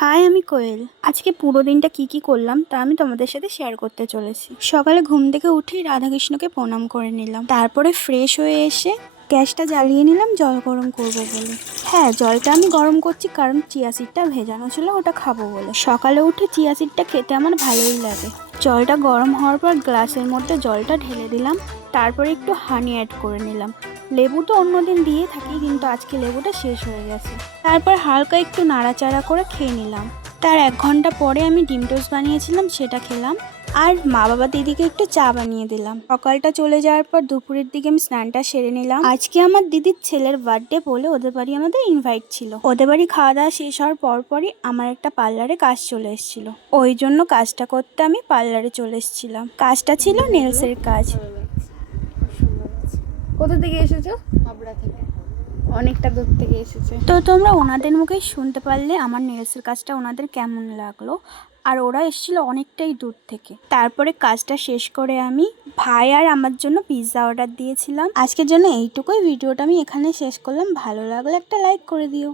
High, আমি কোয়েল। আজকে পুরো দিনটা কি করলাম তা আমি তোমাদের সাথে শেয়ার করতে চলেছি। সকালে ঘুম থেকে উঠেই রাধাকৃষ্ণকে প্রণাম করে নিলাম, তারপরে ফ্রেশ হয়ে এসে গ্যাসটা জ্বালিয়ে নিলাম জল গরম করবো বলে। হ্যাঁ, জলটা আমি গরম করছি কারণ চিয়া সিডটা ভেজানো ছিল, ওটা খাবো বলে। সকালে উঠে চিয়া সিডটা খেতে আমার ভালোই লাগে। জলটা গরম হওয়ার পর গ্লাসের মধ্যে জলটা ঢেলে দিলাম, তারপরে একটু হানি অ্যাড করে নিলাম। লেবু তো অন্যদিন দিয়ে থাকি, কিন্তু আজকে লেবুটা শেষ হয়ে গেছে। তারপর হালকা একটু নাড়াচাড়া করে খেয়ে নিলাম। তার 1 ঘন্টা পরে আমি ডিম টোস্ট বানিয়েছিলাম, সেটা খেলাম। আর মা বাবা দিদিকে একটু চা বানিয়ে দিলাম। সকালটা চলে যাওয়ার পর দুপুরের দিকে আমি স্নানটা সেরে নিলাম। আজকে আমার দিদির ছেলের বার্থডে বলে ওদের বাড়ি আমাদের ইনভাইট ছিল। ওদের বাড়ি খাওয়া দাওয়া শেষ হওয়ার পরপরই আমার একটা পার্লারে কাজ চলে এসেছিল, ওই জন্য কাজটা করতে আমি পার্লারে চলে এসেছিলাম। কাজটা ছিল নেলসের কাজ। কোথা থেকে এসেছো? হাবড়া থেকে। অনেকটা দূর থেকে এসেছে। তো তোমরা ওনাদের মুখেই শুনতে পারলে আমার নেলসের কাজটা ওনাদের কেমন লাগলো। আর ওরা এসেছিলো অনেকটাই দূর থেকে। তারপরে কাজটা শেষ করে আমি ভাই আর আমার জন্য পিৎজা অর্ডার দিয়েছিলাম। আজকের জন্য এইটুকুই। ভিডিওটা আমি এখানে শেষ করলাম। ভালো লাগলে একটা লাইক করে দিও।